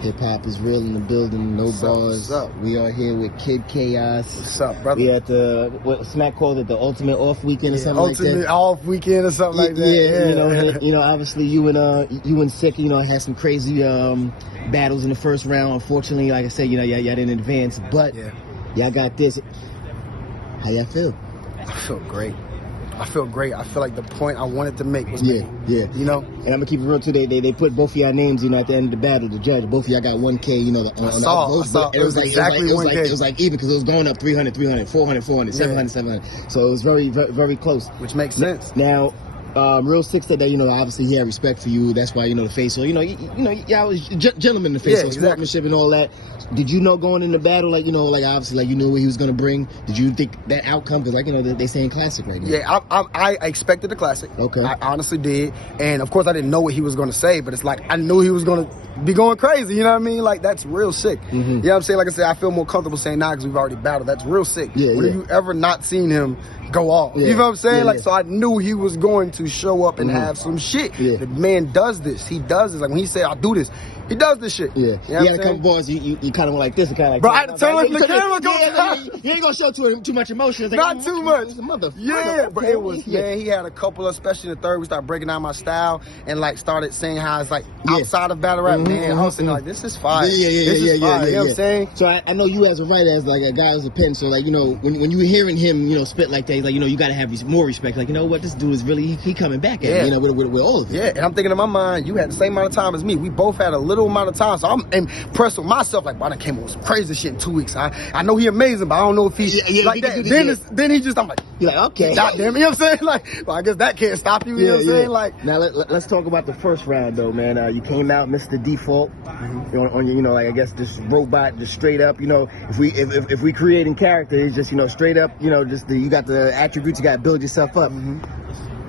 Hip hop is real in the building, no bars. What's up? We are here with Kid Chaos. What's up, brother? We at the, what Smack called it, the ultimate off weekend or something like that. Ultimate off weekend or something like that. Yeah, you know, obviously you and Sikh, had some crazy battles in the first round. Unfortunately, like I said, y'all didn't advance, but y'all got this. How y'all feel? I feel great. I feel like the point I wanted to make was made. Yeah. And I'm gonna keep it real too. They put both of y'all names, at the end of the battle. The judge, both of y'all got 1K. I saw. It was exactly 1K. It was like even because it was going up 300, 400, 700, 700. So it was very, very, very close. Which makes sense. Now, Real Sikh said that obviously he had respect for you. That's why the face. So y'all was gentlemen in the face. So sportsmanship and all that. Did you know going in the battle, like obviously, you knew what he was gonna bring? Did you think that outcome? Because they saying classic right now. Yeah, I expected the classic. Okay. I honestly did, and of course I didn't know what he was gonna say, but it's like I knew he was gonna be going crazy. You know what I mean? Like that's real sick. Mm-hmm. You know what I'm saying? Like I said, I feel more comfortable saying nah because we've already battled. That's real sick. When have you ever not seen him go off? You know what I'm saying? So I knew he was going to show up and have some shit. The man does this. He does this. Like when he said I'll do this, he does this shit. You had a couple bars. You kind of went like this, and kind of like. Bro, I had to turn the camera. You ain't gonna show too much emotion. Like, not too much. Yeah, but it was. Man, he had a couple, especially in the third. We started breaking down my style and like started saying how it's like outside of battle rap. Man, I was saying like this is fire. This is fire. You know what I'm saying? So I know you as a writer, as like a guy who's a pen. So like when you hearing him spit like that, like you gotta have more respect. Like what, this dude is really he coming back at me. With all of it. Yeah, and I'm thinking in my mind, you had the same amount of time as me. We both had a little amount of time, so I'm impressed with myself. Like, I done came up with some crazy shit in 2 weeks. I know he amazing, but I don't know if he's like that. Then he just, I'm like, you're like, okay, goddamn, you know what I'm saying? Like, well, I guess that can't stop you. You know what I'm saying? Like, now let's talk about the first round though, man. You came out, Mr. Default, on like I guess this robot, just straight up. If we creating characters, just straight up, just you got the attributes, you got to build yourself up.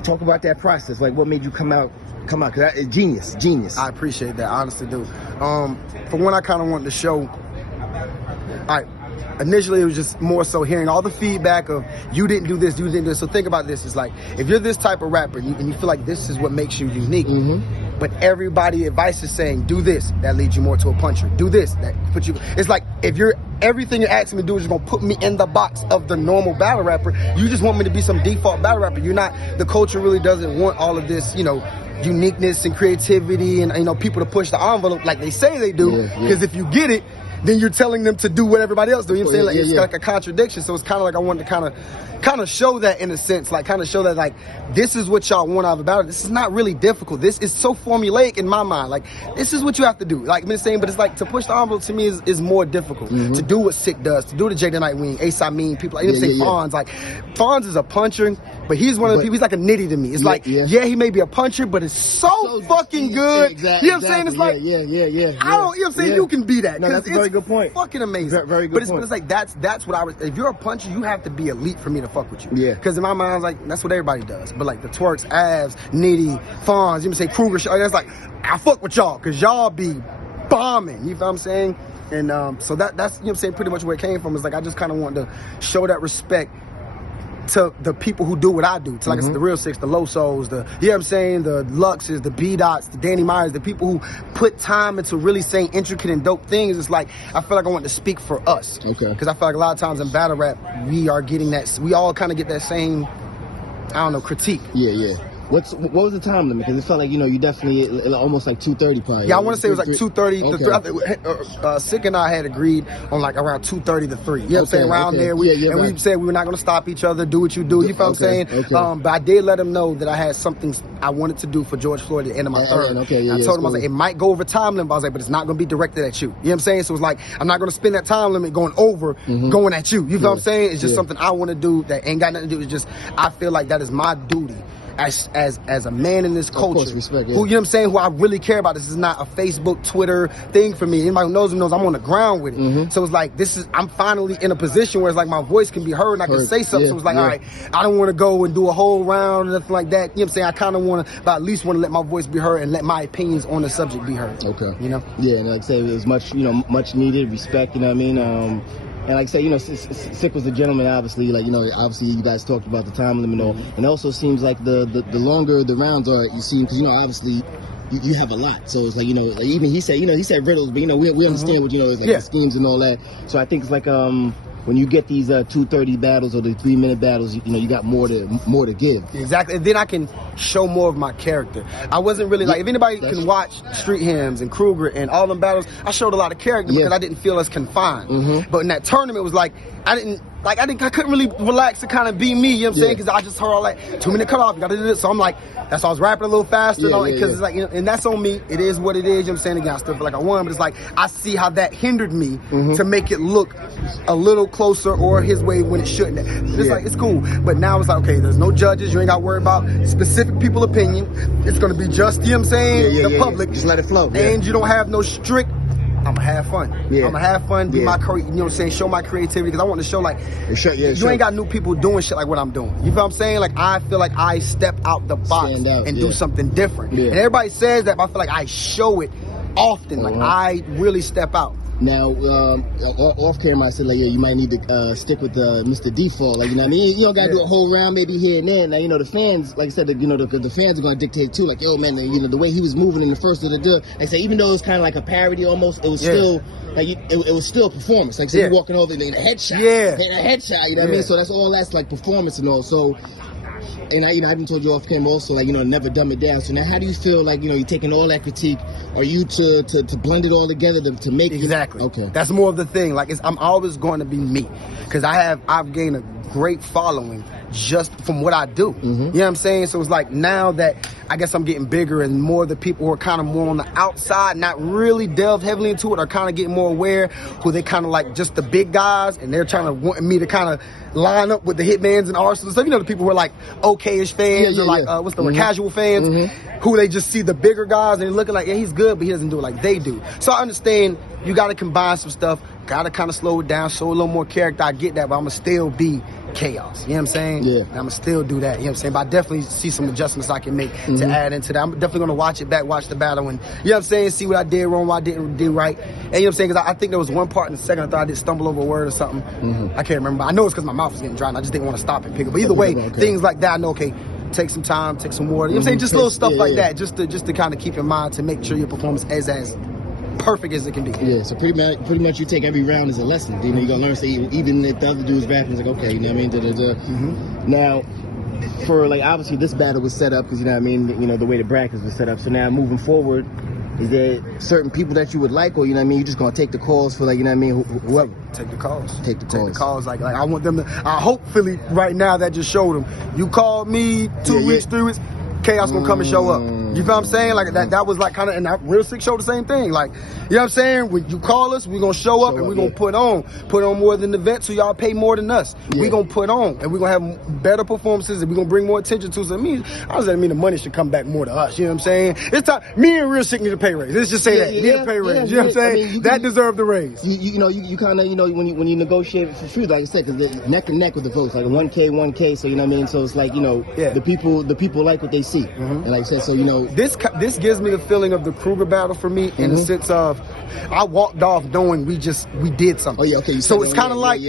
Talk about that process. Like, what made you come out? Because it's genius. I appreciate that, I honestly do. For one, I kind of wanted to show. Initially, it was just more so hearing all the feedback of you didn't do this, you didn't do this. So think about this. It's like, if you're this type of rapper and you feel like this is what makes you unique, but everybody advice is saying, do this, that leads you more to a puncher. Do this, that puts you... It's like, if everything you're asking me to do is just gonna put me in the box of the normal battle rapper, you just want me to be some default battle rapper. You're not... The culture really doesn't want all of this, uniqueness and creativity and, people to push the envelope like they say they do. Because if you get it, then you're telling them to do what everybody else do. You know what I'm saying? Like, it's like a contradiction. So it's kind of like I wanted to kind of show that in a sense, like kind of show that like this is what y'all want out of a battle. This is not really difficult. This is so formulaic in my mind. Like, this is what you have to do. Like I've been saying, but it's like to push the envelope to me is more difficult. To do what Sikh does, to do the Jay the Nightwing, Ace I Mean, people like say Fonz. Like Fonz is a puncher, but he's one of the people. He's like a nitty to me. It's like he may be a puncher, but it's so fucking good. Exactly, you know what I'm saying? It's like I don't. You know what I'm saying? You can be that. No, that's a very good point. Fucking amazing. Very good point. But it's like that's what I was. If you're a puncher, you have to be elite for me to fuck with you. Yeah. Because in my mind, I was like, that's what everybody does. But like the twerks, Avs, Nitty, Fonz, you know say Kruger, that's like I fuck with y'all because y'all be bombing. You know what I'm saying? And so that's you know what I'm saying. Pretty much where it came from is like I just kind of wanted to show that respect to the people who do what I do. To like I said, the Real Sikhs, the Low Souls, you know what I'm saying, the Luxes, the B-Dots, the Danny Myers, the people who put time into really saying intricate and dope things. It's like, I feel like I want to speak for us. Okay. Because I feel like a lot of times in battle rap, we are getting that, we all kind of get that same, I don't know, critique. Yeah. What was the time limit? Because it felt like, you definitely almost like 2:30 probably. Yeah, I want to say it was like 2:30 to 3. Sikh and I had agreed on like around 2:30 to 3. You know what I'm saying? Around there. We said we were not going to stop each other, do what you do. You feel what I'm saying? Okay. But I did let him know that I had something I wanted to do for George Floyd at the end of my third. I told him, I was like, it might go over time limit. I was like, but it's not going to be directed at you. You know what I'm saying? So it's like, I'm not going to spend that time limit going over, going at you. You feel what I'm saying? It's just something I want to do that ain't got nothing to do. It's just, I feel like that is my duty. As a man in this culture, of course, respect, who, you know what I'm saying, who I really care about. This is not a Facebook, Twitter thing for me. Anybody who knows me knows I'm on the ground with it. So it's like, I'm finally in a position where it's like my voice can be heard and I can say something. So it's like, all right, I don't want to go and do a whole round or nothing like that. You know what I'm saying? I kind of want to, but at least want to let my voice be heard and let my opinions on the subject be heard. Okay. Yeah, and like I said, it was much needed respect, you know what I mean? And like I say, Sikh was a gentleman, obviously. Like, obviously you guys talked about the time limit and all. And it also seems like the longer the rounds are, you see, because, obviously, you have a lot. So it's like, like even he said riddles, but we understand what it's like the schemes and all that. So I think it's like when you get these 2:30 battles or the 3-minute battles, you got more to give. Exactly, and then I can show more of my character. I wasn't really like, if anybody can watch Street Hymns and Kruger and all them battles, I showed a lot of character because I didn't feel as confined. But in that tournament, it was like I couldn't really relax to kind of be me, you know what I'm saying? Because I just heard all that 2-minute cutoff, you gotta do this. So I'm like, that's why I was rapping a little faster, because it's like, and that's on me. It is what it is, you know what I'm saying? Again, I still feel like I won, but it's like, I see how that hindered me to make it look a little closer or his way when it shouldn't. It's like, it's cool. But now it's like, okay, there's no judges, you ain't got to worry about specific people's opinion. It's gonna be just, you know what I'm saying, the public. Just let it flow. And you don't have no strict, I'm gonna have fun. I'm gonna have fun, do my, show my creativity, because I want to show like, you ain't got new people doing shit like what I'm doing. You feel what I'm saying? Like, I feel like I step out the box and do something different. And everybody says that, but I feel like I show it often. Like, I really step out. Now, off camera, I said, like, you might need to stick with Mr. Default. Like, you know what I mean? You don't got to do a whole round maybe here and there. Now, the fans, like I said, the fans are going to dictate too. Like, yo, man, the way he was moving in the first of the like I said, even though it was kind of like a parody almost, it was still, like, it was still a performance. Like, so you walking over and a headshot. A headshot, you know what I mean? So that's like performance and all. So, and I even told you off camera also, like, never dumb it down. So now, how do you feel like, you're taking all that critique? Are you to blend it all together to make exactly? Okay, that's more of the thing. Like, I'm always going to be me, because I've gained a great following just from what I do. You know what I'm saying? So it's like, now that I guess I'm getting bigger and more of the people who are kind of more on the outside, not really delved heavily into it, are kind of getting more aware, who they kind of like just the big guys, and they're trying to want me to kind of line up with the Hitmans and Arsenal stuff. The people who are like okay-ish fans, or like what's the word, casual fans, who they just see the bigger guys and they're looking like, yeah, he's good, but he doesn't do it like they do. So I understand you got to combine some stuff, got to kind of slow it down, show a little more character. I get that, but I'm gonna still be chaos. You know what I'm saying? Yeah. And I'm gonna still do that. You know what I'm saying? But I definitely see some adjustments I can make to add into that. I'm definitely gonna watch it back, watch the battle, and you know what I'm saying, see what I did wrong, what I didn't do right. And you know what I'm saying? Because I think there was one part in the second I thought I did stumble over a word or something. I can't remember. I know it's because my mouth was getting dry and I just didn't want to stop and pick it. But either way, things like that, I know, okay, take some time, take some water. You know what I'm saying? Just little stuff like that, just to kind of keep in mind to make sure your performance is as perfect as it can be. Yeah, so pretty much you take every round as a lesson. You're gonna learn. So even if the other dude's rapping, it's like, okay, you know what I mean? Now, for like, obviously this battle was set up because you know what I mean, the way the brackets was set up. So now moving forward, is there certain people that you would like, or you know what I mean, you're just gonna take the calls for, like, you know what I mean, whoever? Take the calls. Take the calls. Like I want them to. I hopefully right now that just showed them. You called me 2 weeks, 3 weeks. Chaos gonna come and show up. You feel what I'm saying? Like that was like kind of, and that Real Sikh show the same thing. Like, you know what I'm saying? When you call us, we gonna show up and we gonna put on more than the vets, so y'all pay more than us. We gonna put on, and we gonna have better performances, and we gonna bring more attention to us. I mean, the money should come back more to us. You know what I'm saying? It's time. Me and Real Sikh need a pay raise. Let's just say that. Need a pay raise. You know what I'm saying? I mean, that deserved the raise. You kind of when you negotiate for free, like I said, because they're neck and neck with the votes, like 1K. So you know what I mean. So it's like the people like what they see. And like I said, so this gives me the feeling of the Kruger battle for me, in the sense of I walked off knowing we did something. Oh yeah, okay. So it's kind of like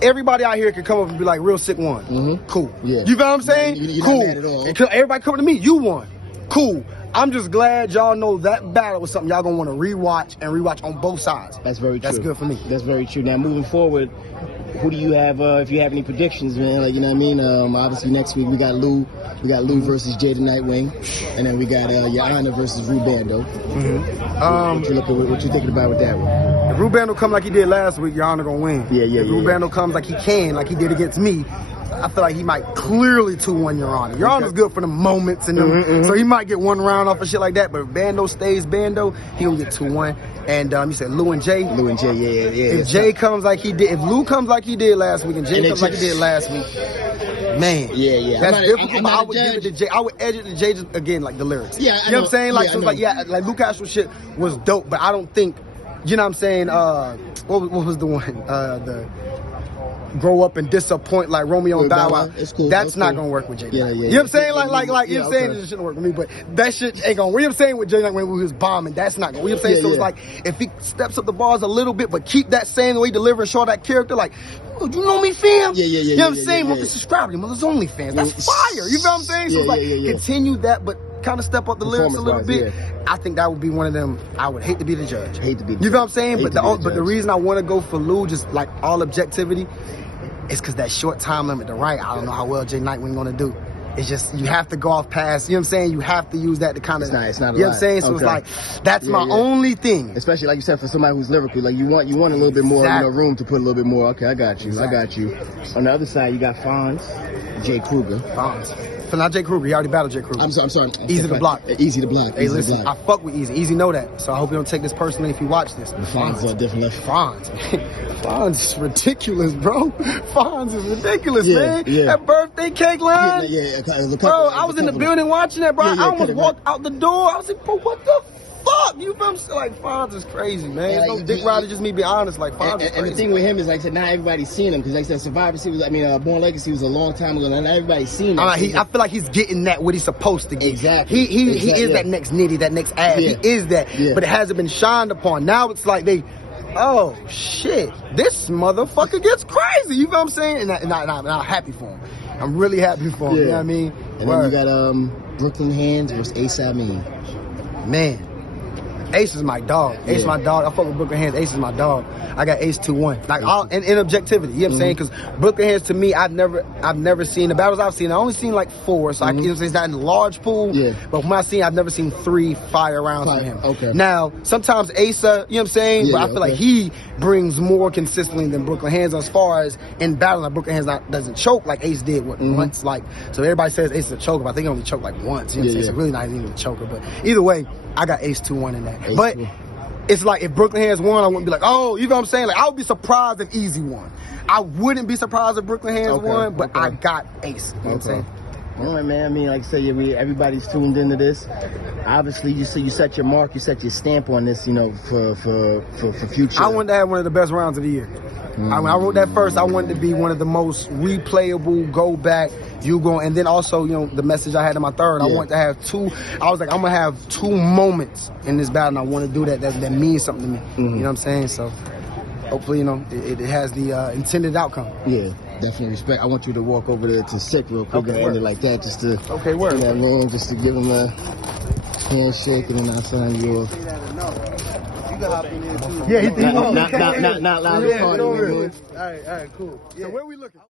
everybody out here can come up and be like, Real Sikh won. Cool. Yeah. You know what I'm saying? You're cool. Not mad at all. Everybody coming to me, you won. Cool. I'm just glad y'all know that battle was something y'all gonna want to rewatch on both sides. That's very true. That's good for me. That's very true. Now moving forward, who do you have, if you have any predictions, man? Like, you know what I mean? Obviously next week we got Lou versus Jada Nightwing, and then we got Your Honor versus Rubando. What you thinking about with that one? If Rubando come like he did last week, Your Honor gonna win. If Rubando comes like he did against me, I feel like he might clearly 2-1 Your Honor. Your Honor's good for the moments, and so he might get one round off of shit like that. But if Bando stays Bando, he gonna get 2-1. And you said Lou and Jay. If Jay comes like he did, if Lou comes like he did last week, and Jay comes like he did last week, man, that's difficult. I would give it to Jay. I would edit it to Jay just again, like the lyrics. You know what I'm saying? Like, so it's like, like Lou Castro shit was dope, but I don't think, you know what I'm saying? What was the one? The grow up and disappoint like Romeo and Bow Wow. That's not gonna work with Jay. You know what I'm saying? Like you know what I'm saying? It shouldn't work with me, but that shit ain't gonna. You know what I'm saying? With Jay when we was bombing, that's not gonna. You know what I'm saying? So it's like, if he steps up the bars a little bit, but keep that same way he deliver and show that character, like, you know me, fam? You know what I'm saying? Subscribe to your mother's only fans. That's fire. You know what I'm saying? So it's like, continue that, but kind of step up the lyrics a little bit, I think that would be one of them. I would hate to be the judge. Hate to be the You know what I'm saying? Hate But the reason I want to go for Lou, just like all objectivity, is because that short time limit to write, I don't know how well Jay Nightwing gonna do. It's just, you have to go off past, you know what I'm saying? You have to use that to kind of, it's not a you know what I'm lot. saying? So it's like, that's my only thing. Especially like you said, for somebody who's lyrical, like you want a little bit more, room to put a little bit more. Okay, I got you. I got you. On the other side, you got Fonz, Jay Kruger. Fonz. But not Jay Kruger. He already battled Jay Kruger. I'm sorry. Easy to block. Easy to block. Hey, listen, I fuck with Easy. Easy know that. So I hope you don't take this personally if you watch this. Fonz is a different level. Fonz is ridiculous, bro. Fonz is ridiculous, man. Yeah. That birthday cake line. Bro, I was in the building watching that, bro. I almost walked out the door. I was like, bro, what the fuck? You feel me? Like, Fonz is crazy, man. It's no dick rider, just me being honest. Like, Fonz is crazy. And the thing with him is, like I said, not everybody's seen him. Because like I said, Survivor Series, Born Legacy was a long time ago. Not everybody's seen him. I feel like he's getting that what he's supposed to get. Exactly. He is that next Nitty, that next Ab. He is that. But it hasn't been shined upon. Now it's like oh shit, this motherfucker gets crazy. You know what I'm saying? And I'm happy for him. I'm really happy for him. You know what I mean? And then you got Brooklyn Hands versus Ace Amin. Man, Ace is my dog. Ace is my dog. I fuck with Brooklyn Hands. Ace is my dog. I got Ace 2-1. Like in objectivity, you know what I'm saying? Because Brooklyn Hands, to me, I've never seen the battles I've seen. I only seen like 4, so it's not in a large pool. Yeah. But when I've never seen 3 fire rounds from him. Okay. Now sometimes Ace, you know what I'm saying? But I feel like he brings more consistently than Brooklyn Hands as far as in battle. Like Brooklyn Hands doesn't choke like Ace did once. Like, so everybody says Ace is a choker, but I think he only choked like once. You know what I'm saying? So really not even a choker. But either way, I got Ace 2-1 in that. But it's like if Brooklyn Hands won, I wouldn't be like, oh, you know what I'm saying? Like, I would be surprised if Easy won. I wouldn't be surprised if Brooklyn Hands won, but I got Ace. You know what I'm saying? All right, man. I mean, like I say, everybody's tuned into this. Obviously, you set your mark, you set your stamp on this, you know, for future. I wanted to have one of the best rounds of the year. When I wrote that first, I wanted to be one of the most replayable, go back, and then also, you know, the message I had in my third, I wanted to have 2. I was like, I'm going to have 2 moments in this battle, and I want to do that means something to me. You know what I'm saying? So hopefully, you know, it has the intended outcome. Yeah. Definitely respect. I want you to walk over there to Sikh real quick and end it like that, just to word. You know what I mean? Just to give him a handshake, and then I'll sign you off. Yeah, not loud. All right, cool. So where we looking?